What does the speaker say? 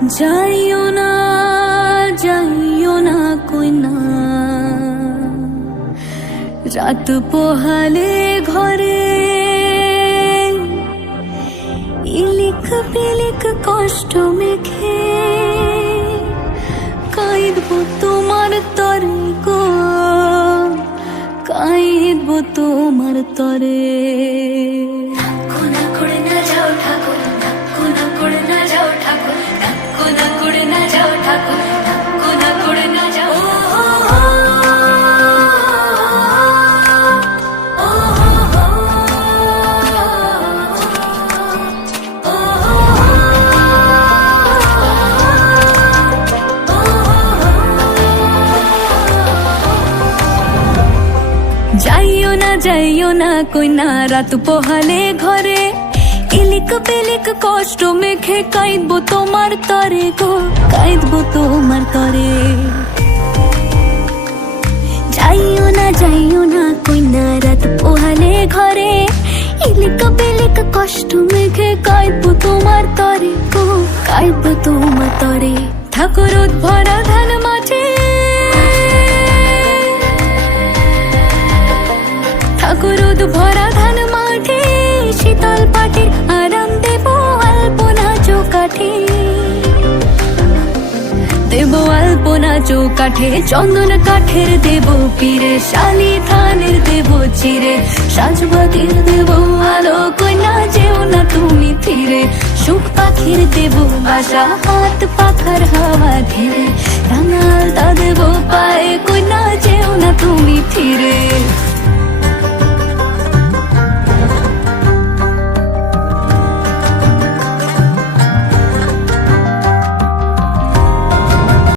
যাইও না যাইও না কইনা, রাত পোহালে ঘরে ইলিক পিলিক কষ্ট মেখে কাঁদবো তোমার তরে গো, কাঁদবো তোমার তরে। করে না যাও ঠাকুর, করে না যাও ঠাকুর, করে না যাও ঠাকুর, করে না যাও। যাইও না কইনা, রাত পোহালে ঘরে ইলিক পিলিক কষ্ট মেখে কাঁদবো তোমার তরে গো, কাঁদবো তোমার তরে। যাইও না কইনা, রাত পোহালে ঘরে ইলিক পিলিক কষ্ট মেখে কাঁদবো তোমার তরে গো, কাঁদবো তোমার তরে। ঠাকুর ভরা ধান মাঠে, ঠাকুর ভরা ধান মাঠে শীতল পাটের আরাম দেব আলপনা চৌকাঠে, দেব আলপনা চৌকাঠে। চন্দন কাঠের দেব পীরে, শালি ধানের দেব চিরে, সাজবাতির দেব আলো, কইনা যেও না তুমি ফিরে। সুখ পাখির দেব বাসা, হাত পাখার হাওয়া ঘিরে, রাঙালতা দেব পায়ে, কইনা যেও না তুমি ফিরে।